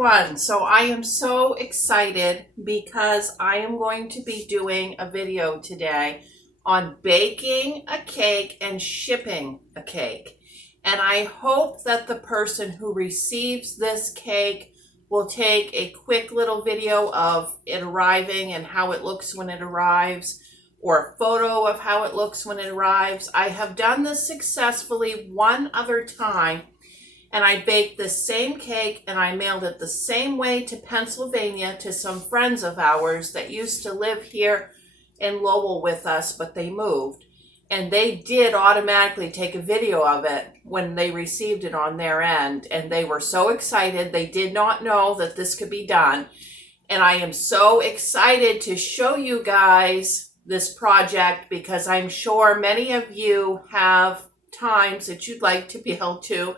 everyone. So I am so excited because I am going to be doing a video today on baking a cake and shipping a cake. And I hope that the person who receives this cake will take a quick little video of it arriving and how it looks when it arrives, or a photo of how it looks when it arrives. I have done this successfully one other time, and I baked the same cake and I mailed it the same way to Pennsylvania to some friends of ours that used to live here in Lowell with us, but they moved. And they did automatically take a video of it when they received it on their end. And they were so excited. They did not know that this could be done. And I am so excited to show you guys this project because I'm sure many of you have times that you'd like to be able to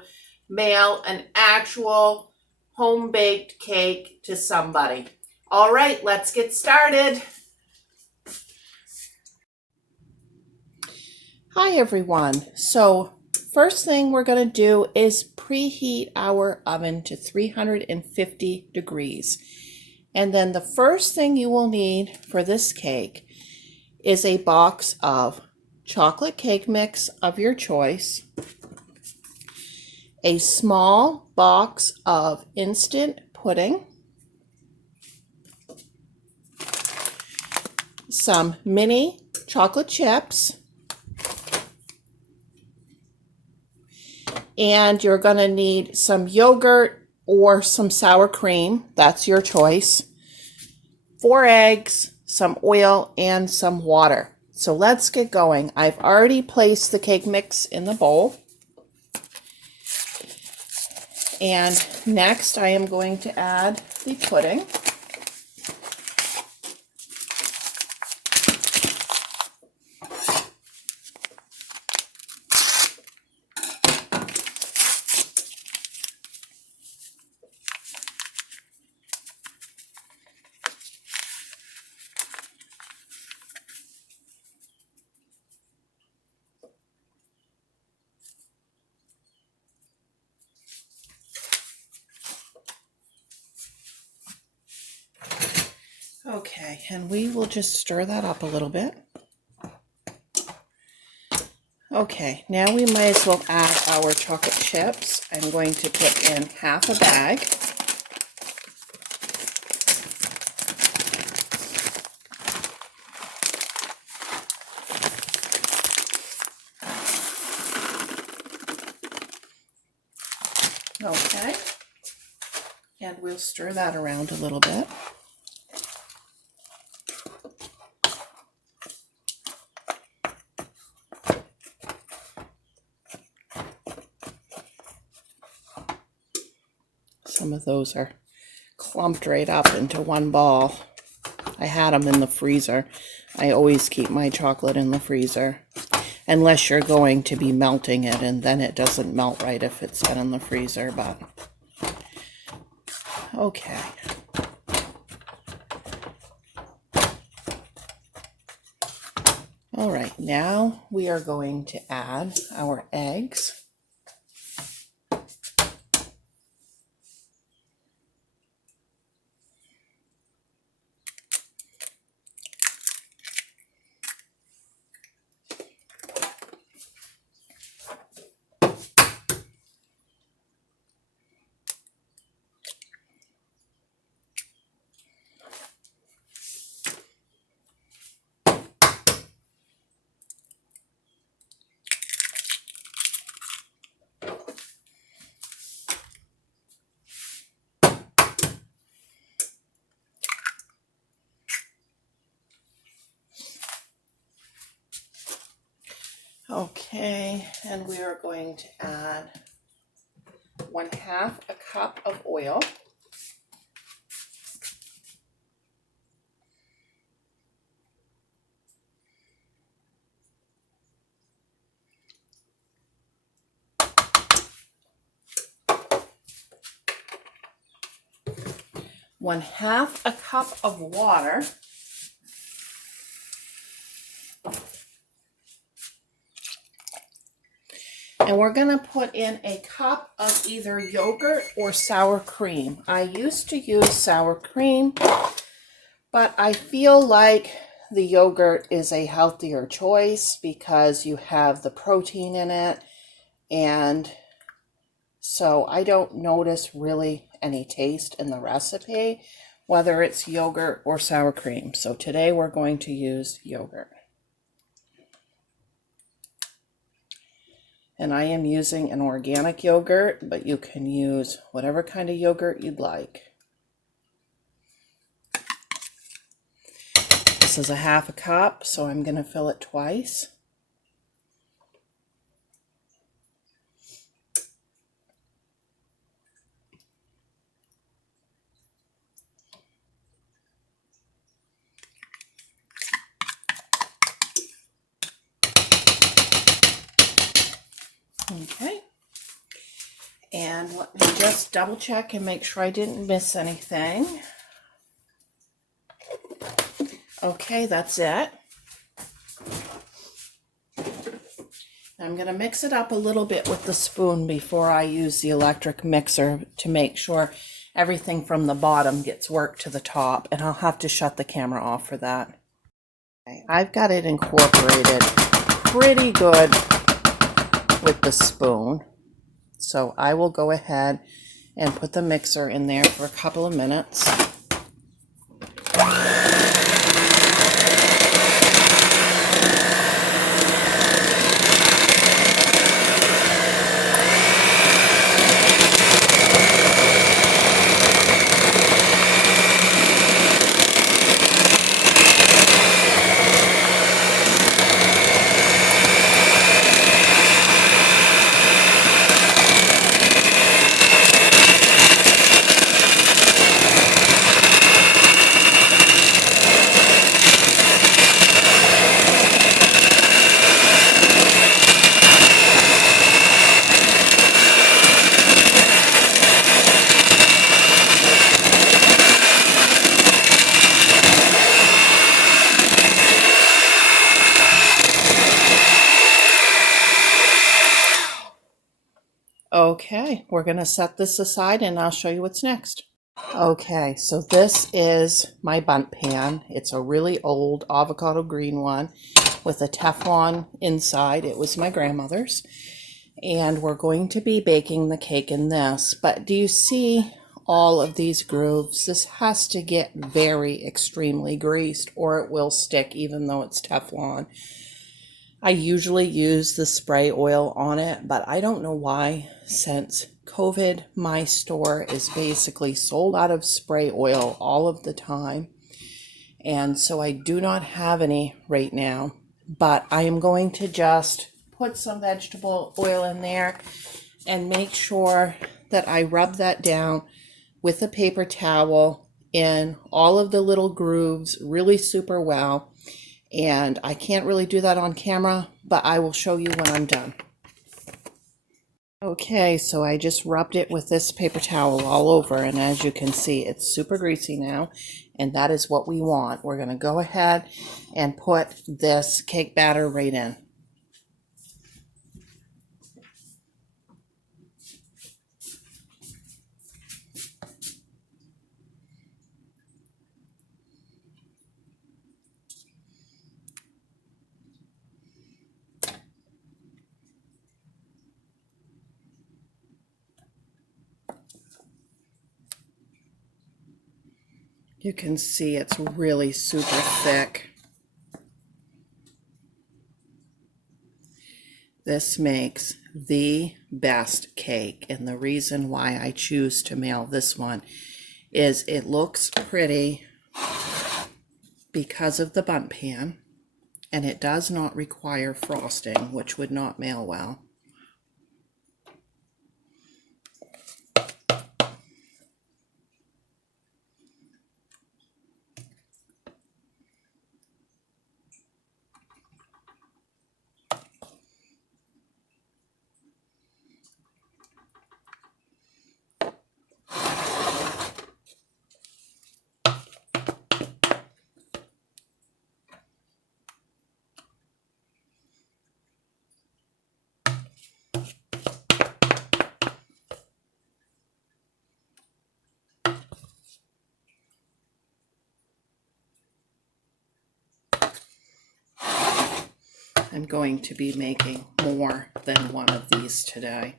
mail an actual home-baked cake to somebody. All right, let's get started. Hi everyone. So first thing we're going to do is preheat our oven to 350 degrees. And then the first thing you will need for this cake is a box of chocolate cake mix of your choice, a small box of instant pudding, some mini chocolate chips, and you're going to need some yogurt or some sour cream. That's your choice. 4 eggs, some oil, and some water. So let's get going. I've already placed the cake mix in the bowl. And next I am going to add the pudding. Okay, and we will just stir that up a little bit. Okay, now we might as well add our chocolate chips. I'm going to put in half a bag. Okay, and we'll stir that around a little bit. Some of those are clumped right up into one ball. I had them in the freezer. I always keep my chocolate in the freezer, unless you're going to be melting it, and then it doesn't melt right if it's been in the freezer, but okay. All right, now we are going to add our eggs. Okay, and we are going to add 1/2 a cup of oil. One-half a cup of water. And we're going to put in a cup of either yogurt or sour cream. I used to use sour cream, but I feel like the yogurt is a healthier choice because you have the protein in it, and so I don't notice really any taste in the recipe, whether it's yogurt or sour cream. So today we're going to use yogurt. And I am using an organic yogurt, but you can use whatever kind of yogurt you'd like. This is a half a cup, so I'm going to fill it twice. Okay. And let me just double check and make sure I didn't miss anything. Okay, that's it. I'm going to mix it up a little bit with the spoon before I use the electric mixer to make sure everything from the bottom gets worked to the top, and I'll have to shut the camera off for that. Okay, I've got it incorporated pretty good with the spoon, so I will go ahead and put the mixer in there for a couple of minutes. Okay, we're going to set this aside and I'll show you what's next. Okay, so this is my bundt pan. It's a really old avocado green one with a Teflon inside. It was my grandmother's. And we're going to be baking the cake in this. But do you see all of these grooves? This has to get very extremely greased or it will stick even though it's Teflon. I usually use the spray oil on it, but I don't know why. Since COVID, my store is basically sold out of spray oil all of the time. And so I do not have any right now, but I am going to just put some vegetable oil in there and make sure that I rub that down with a paper towel in all of the little grooves really super well. And I can't really do that on camera, but I will show you when I'm done. Okay, so I just rubbed it with this paper towel all over, and as you can see, it's super greasy now, and that is what we want. We're going to go ahead and put this cake batter right in. You can see it's really super thick. This makes the best cake, and the reason why I choose to mail this one is it looks pretty because of the bundt pan, and it does not require frosting, which would not mail well. I'm going to be making more than one of these today.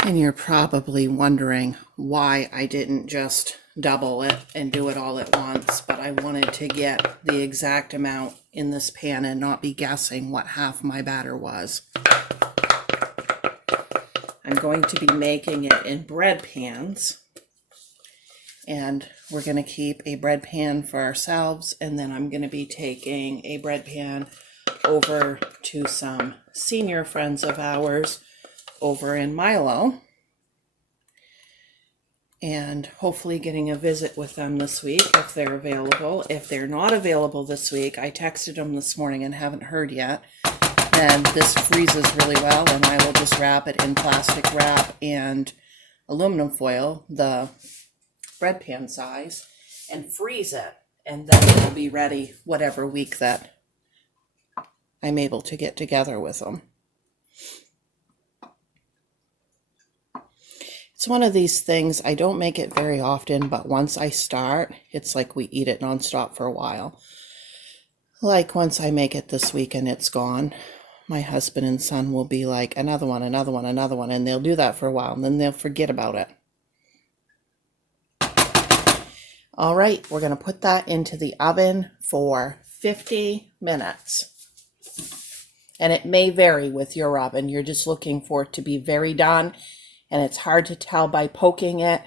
And you're probably wondering why I didn't just double it and do it all at once, but I wanted to get the exact amount in this pan and not be guessing what half my batter was. I'm going to be making it in bread pans, and we're going to keep a bread pan for ourselves, and then I'm going to be taking a bread pan over to some senior friends of ours over in Milo, and hopefully getting a visit with them this week if they're available. If they're not available this week, I texted them this morning and haven't heard yet, then this freezes really well, and I will just wrap it in plastic wrap and aluminum foil, the bread pan size, and freeze it, and then it will be ready whatever week that I'm able to get together with them. It's one of these things, I don't make it very often, but once I start, it's like we eat it nonstop for a while. Like once I make it this week and it's gone, my husband and son will be like, another one, another one, another one, and they'll do that for a while, and then they'll forget about it. All right, we're going to put that into the oven for 50 minutes. And it may vary with your oven. You're just looking for it to be very done, and it's hard to tell by poking it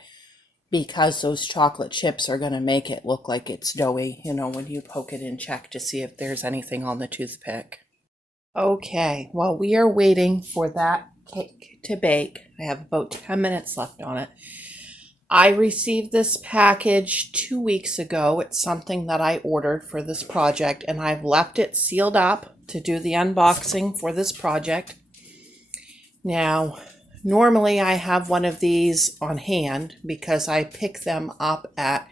because those chocolate chips are going to make it look like it's doughy, you know, when you poke it and check to see if there's anything on the toothpick. Okay, while we are waiting for that cake to bake, I have about 10 minutes left on it. I received this package 2 weeks ago. It's something that I ordered for this project, and I've left it sealed up to do the unboxing for this project. Now, normally I have one of these on hand because I pick them up at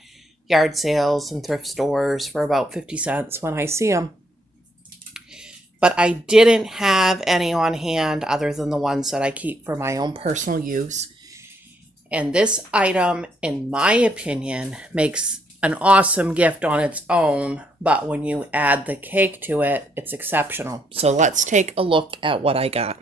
yard sales and thrift stores for about 50 cents when I see them. But I didn't have any on hand other than the ones that I keep for my own personal use. And this item, in my opinion, makes an awesome gift on its own, but when you add the cake to it, it's exceptional. So let's take a look at what I got.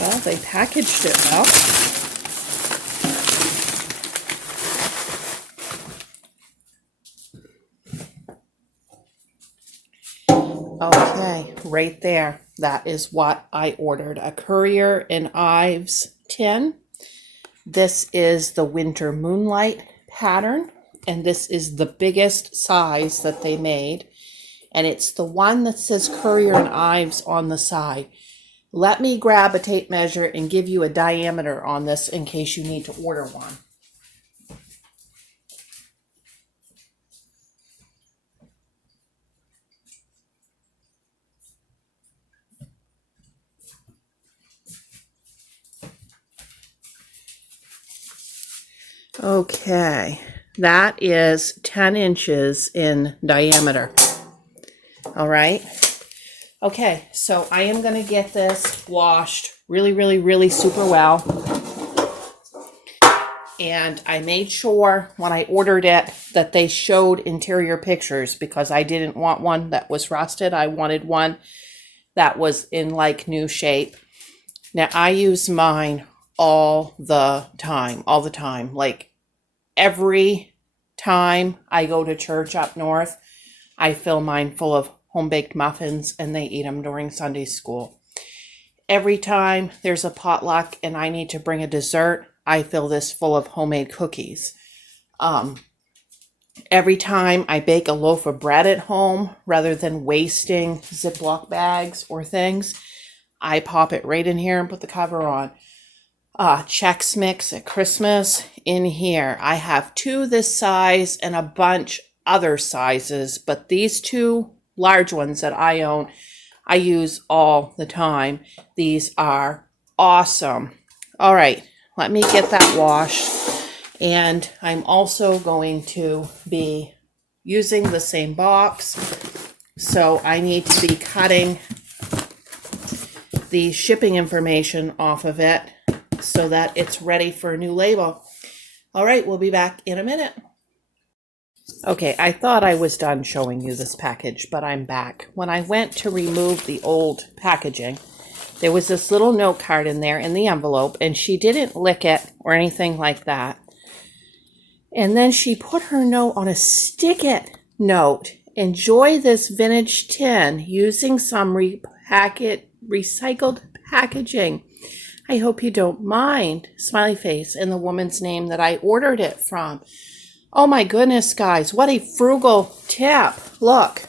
Well, they packaged it well. Okay, right there. That is what I ordered. A Courier and Ives tin. This is the Winter Moonlight pattern, and this is the biggest size that they made. And it's the one that says Courier and Ives on the side. Let me grab a tape measure and give you a diameter on this in case you need to order one. Okay, that is 10 inches in diameter. All right. Okay, so I am going to get this washed really super well. And I made sure when I ordered it that they showed interior pictures because I didn't want one that was rusted. I wanted one that was in like new shape. Now I use mine all the time, like every time I go to church up north, I fill mine full of home-baked muffins, and they eat them during Sunday school. Every time there's a potluck and I need to bring a dessert, I fill this full of homemade cookies. Every time I bake a loaf of bread at home, rather than wasting Ziploc bags or things, I pop it right in here and put the cover on. Chex Mix at Christmas in here. I have 2 this size and a bunch other sizes, but these 2 large ones that I own, I use all the time. These are awesome. All right, let me get that washed. And I'm also going to be using the same box. So I need to be cutting the shipping information off of it so that it's ready for a new label. All right, we'll be back in a minute. Okay, I thought I was done showing you this package, but I'm back. When I went to remove the old packaging, there was this little note card in there in the envelope, and she didn't lick it or anything like that. And then she put her note on a stick-it note. Enjoy this vintage tin using some recycled packaging. I hope you don't mind. Smiley face, and the woman's name that I ordered it from. Oh my goodness, guys, what a frugal tip. Look.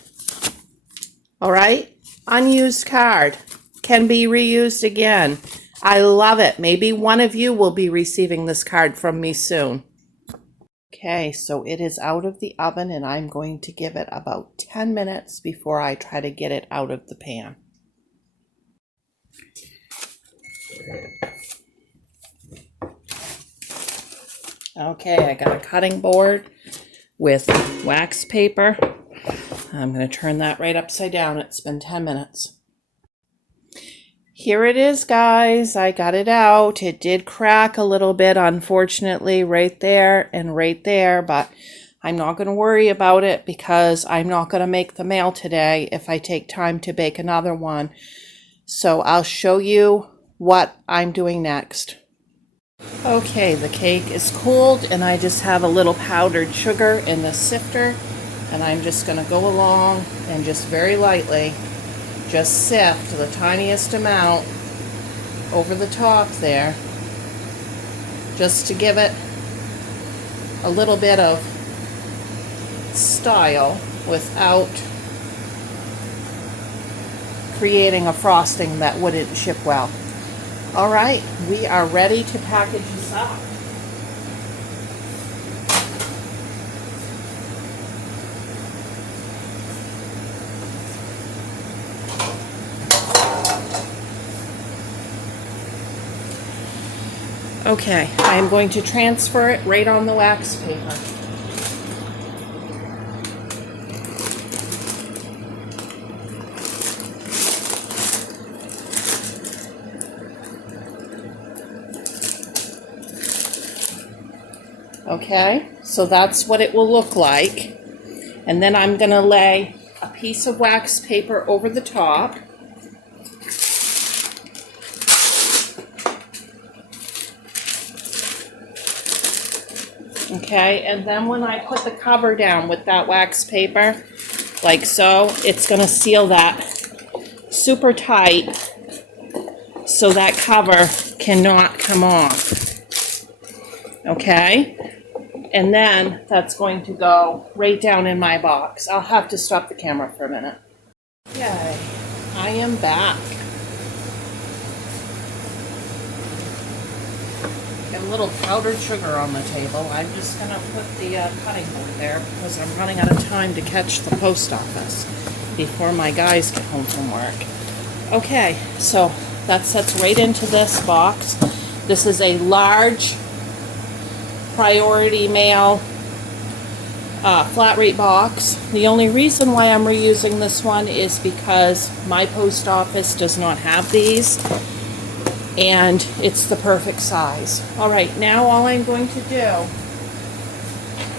All right. Unused card. Can be reused again. I love it. Maybe one of you will be receiving this card from me soon. Okay, so it is out of the oven, and I'm going to give it about 10 minutes before I try to get it out of the pan. Okay, I got a cutting board with wax paper. I'm going to turn that right upside down. It's been 10 minutes. Here it is, guys. I got it out. It did crack a little bit, unfortunately, right there and right there, but I'm not going to worry about it because I'm not going to make the mail today if I take time to bake another one. So I'll show you what I'm doing next. Okay, the cake is cooled, and I just have a little powdered sugar in the sifter, and I'm just going to go along and just very lightly just sift the tiniest amount over the top there, just to give it a little bit of style without creating a frosting that wouldn't ship well. All right, we are ready to package this up. Okay, I am going to transfer it right on the wax paper. Okay, so that's what it will look like. And then I'm going to lay a piece of wax paper over the top. Okay, and then when I put the cover down with that wax paper, like so, it's going to seal that super tight so that cover cannot come off. Okay, and then that's going to go right down in my box. I'll have to stop the camera for a minute. Okay, I am back. Got a little powdered sugar on the table. I'm just going to put the cutting board there because I'm running out of time to catch the post office before my guys get home from work. Okay, so that sets right into this box. This is a large priority mail flat rate box. The only reason why I'm reusing this one is because my post office does not have these, and it's the perfect size. All right, now all I'm going to do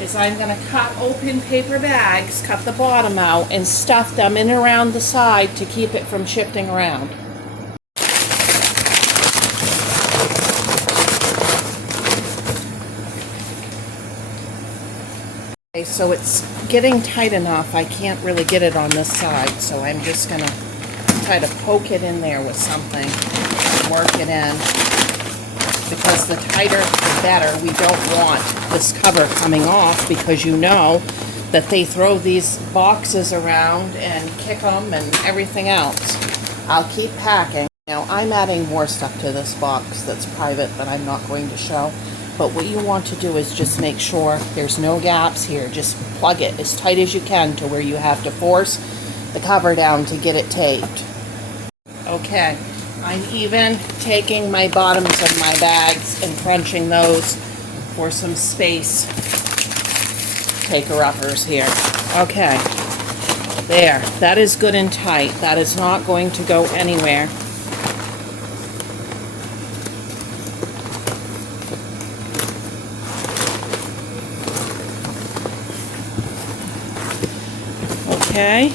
is I'm going to cut open paper bags, cut the bottom out, and stuff them in around the side to keep it from shifting around. Okay, so it's getting tight enough. I can't really get it on this side, so I'm just going to try to poke it in there with something, work it in, because the tighter the better. We don't want this cover coming off because you know that they throw these boxes around and kick them and everything else. I'll keep packing. Now I'm adding more stuff to this box that's private that I'm not going to show. But what you want to do is just make sure there's no gaps here. Just plug it as tight as you can to where you have to force the cover down to get it taped. Okay, I'm even taking my bottoms of my bags and crunching those for some space taker-uppers here. Okay, there, that is good and tight. That is not going to go anywhere. Okay,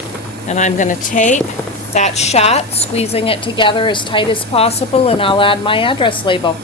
and I'm going to tape that shot, squeezing it together as tight as possible, and I'll add my address label.